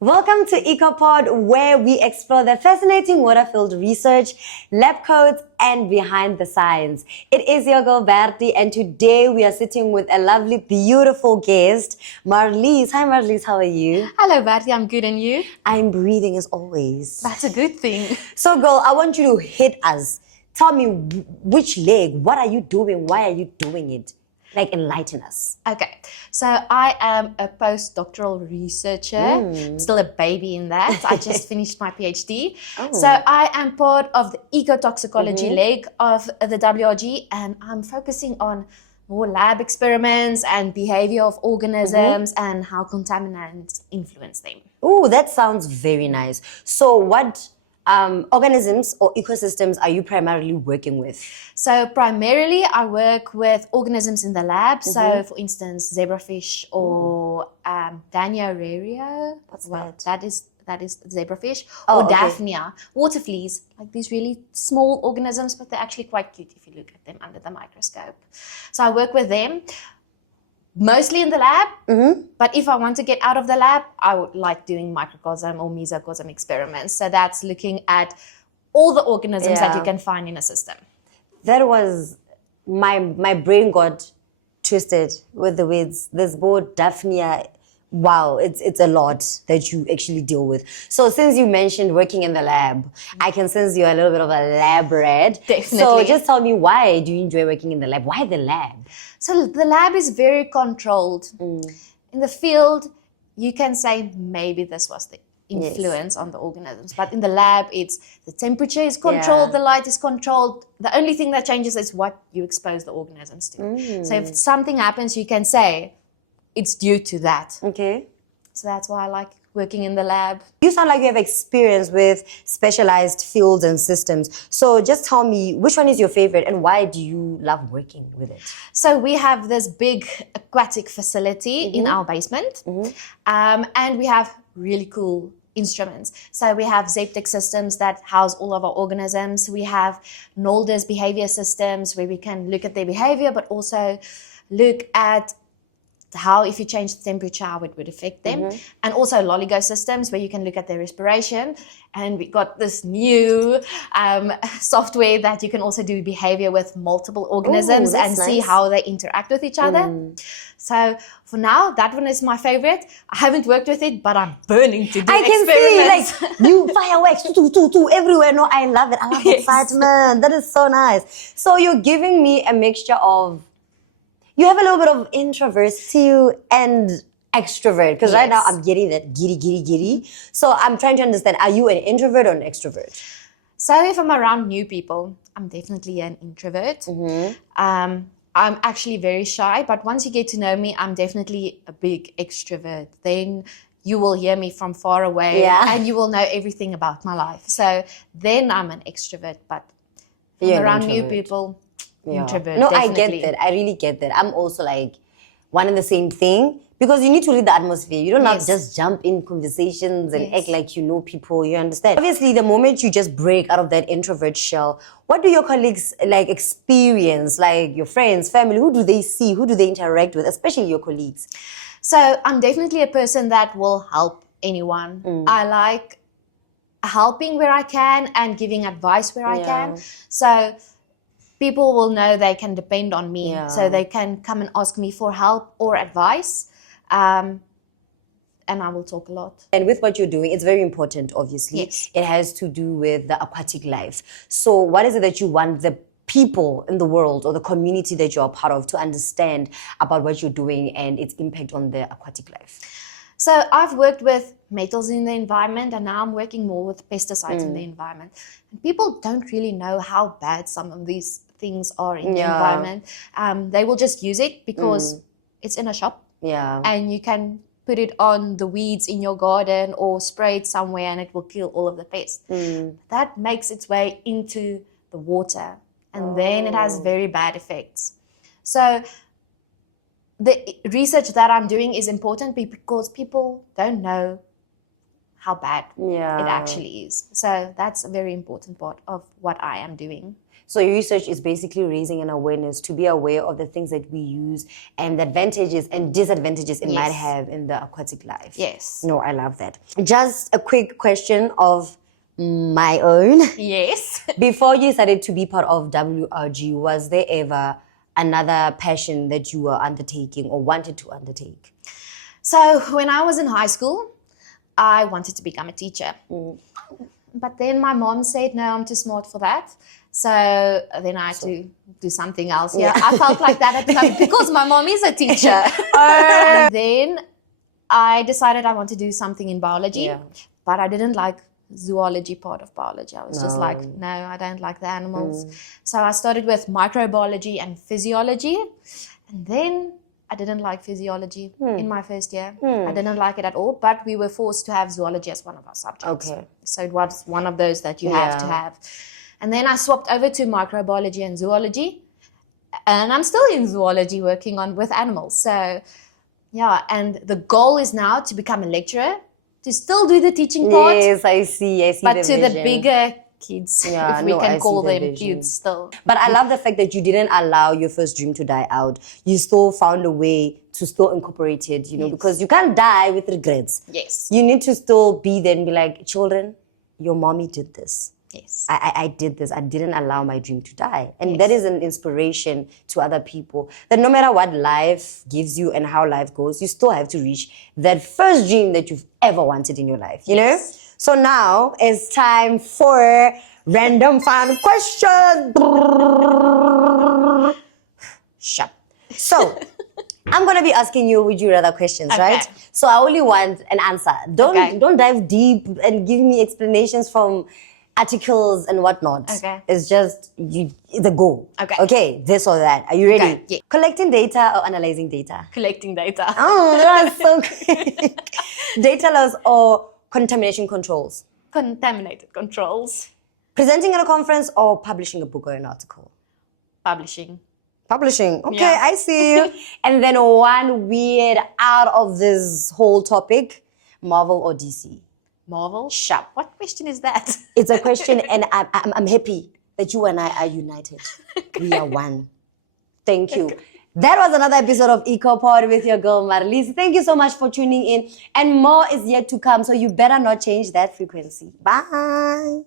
Welcome to EcoPod, where we explore the fascinating water-filled research, lab coats, and behind the science. It is your girl Bertie, and today we are sitting with a lovely, beautiful guest, Marelize. Hi Marelize, how are you? Hello Bertie, I'm good, and you? I'm breathing as always. That's a good thing. So girl, I want you to hit us. Tell me which leg, what are you doing, why are you doing it? Like, enlighten us. Okay, so I am a postdoctoral researcher, still a baby in that. I just finished my PhD. So I am part of the ecotoxicology leg of the WRG, and I'm focusing on more lab experiments and behavior of organisms and how contaminants influence them. Oh, that sounds very nice. So what organisms or ecosystems are you primarily working with? So primarily I work with organisms in the lab. So for instance, zebrafish or Danio. What's that? That is zebrafish, or Daphnia, water fleas, like these really small organisms, but they're actually quite cute if you look at them under the microscope. So I work with them mostly in the lab, but if I want to get out of the lab, I would like doing microcosm or mesocosm experiments. So that's looking at all the organisms that you can find in a system. That was, my brain got twisted with the words. This board, Daphnia, wow, it's a lot that you actually deal with. So since you mentioned working in the lab, I can sense you're a little bit of a lab rat. Definitely. So just tell me, why do you enjoy working in the lab? Why the lab? So the lab is very controlled. In the field, you can say maybe this was the influence on the organisms, but in the lab, it's the temperature is controlled, the light is controlled. The only thing that changes is what you expose the organisms to. So if something happens, you can say it's due to that. Okay. So that's why I like working in the lab. You sound like you have experience with specialized fields and systems. So just tell me, which one is your favorite and why do you love working with it? So we have this big aquatic facility in our basement, and we have really cool instruments. So we have Zeptic systems that house all of our organisms. We have Nolder's behavior systems where we can look at their behavior, but also look at how, if you change the temperature, how it would affect them. And also Loligo systems where you can look at their respiration. And we got this new software that you can also do behavior with multiple organisms and see how they interact with each other. So for now, that one is my favorite. I haven't worked with it, but I'm burning to do experiments. See, like, new fireworks, everywhere. No, I love it. I love excitement. That is so nice. So you're giving me a mixture of, you have a little bit of introvert to you and extrovert, because right now I'm getting that giddy. So I'm trying to understand, are you an introvert or an extrovert? So if I'm around new people, I'm definitely an introvert. I'm actually very shy, but once you get to know me, I'm definitely a big extrovert. Then you will hear me from far away and you will know everything about my life. So then I'm an extrovert, but if I'm around new people, introvert. No, definitely. I get that. I really get that. I'm also like one and the same thing, because you need to read the atmosphere. You don't have to just jump in conversations and act like you know people. You understand? Obviously, the moment you just break out of that introvert shell, what do your colleagues like experience? Like your friends, family, who do they see? Who do they interact with? Especially your colleagues. So I'm definitely a person that will help anyone. I like helping where I can and giving advice where I can. So people will know they can depend on me, so they can come and ask me for help or advice, and I will talk a lot. And with what you're doing, it's very important, obviously. It has to do with the aquatic life. So what is it that you want the people in the world or the community that you're a part of to understand about what you're doing and its impact on the aquatic life? So I've worked with metals in the environment, and now I'm working more with pesticides in the environment. And people don't really know how bad some of these things are in the environment. They will just use it because it's in a shop. And you can put it on the weeds in your garden or spray it somewhere and it will kill all of the pests. That makes its way into the water, and then it has very bad effects. So the research that I'm doing is important because people don't know how bad Yeah. it actually is. So that's a very important part of what I am doing. So your research is basically raising an awareness to be aware of the things that we use and the advantages and disadvantages it might have in the aquatic life. Yes. No, I love that. Just a quick question of my own. Yes. Before you started to be part of WRG, was there ever another passion that you were undertaking or wanted to undertake? So when I was in high school, I wanted to become a teacher. But then my mom said, no, I'm too smart for that. So then I had to do something else. Yeah, I felt like that at the time because my mom is a teacher. And then I decided I want to do something in biology, but I didn't like zoology part of biology. I was just like, no, I don't like the animals. So I started with microbiology and physiology. And then I didn't like physiology in my first year. I didn't like it at all, but we were forced to have zoology as one of our subjects. Okay. So it was one of those that you have to have. And then I swapped over to microbiology and zoology. And I'm still in zoology working with animals. So yeah, and the goal is now to become a lecturer, to still do the teaching part. Yes, I see but the to vision. the bigger kids, if we can call them kids still. But I love the fact that you didn't allow your first dream to die out. You still found a way to still incorporate it, you know, because you can't die with regrets. Yes. You need to still be there and be like, children, your mommy did this. Yes. I did this. I didn't allow my dream to die. And that is an inspiration to other people. That no matter what life gives you and how life goes, you still have to reach that first dream that you've ever wanted in your life, you know? So now it's time for random fun question. Shut. So I'm gonna be asking you would you rather questions, right? So I only want an answer. Don't dive deep and give me explanations from articles and whatnot. Okay. It's just it's a go. Okay. Okay, this or that. Are you ready? Okay, yeah. Collecting data or analyzing data? Collecting data. Oh, that was so quick. Data loss or contamination controls? Contaminated controls. Presenting at a conference or publishing a book or an article? Publishing. Publishing. Okay, Yeah. I see you. And then one weird out of this whole topic, Marvel or DC? Marvel? Sharp. What question is that? It's a question and I'm happy that you and I are united. We are one. Thank you. That was another episode of EcoPod with your girl Marelize. Thank you so much for tuning in. And more is yet to come, so you better not change that frequency. Bye.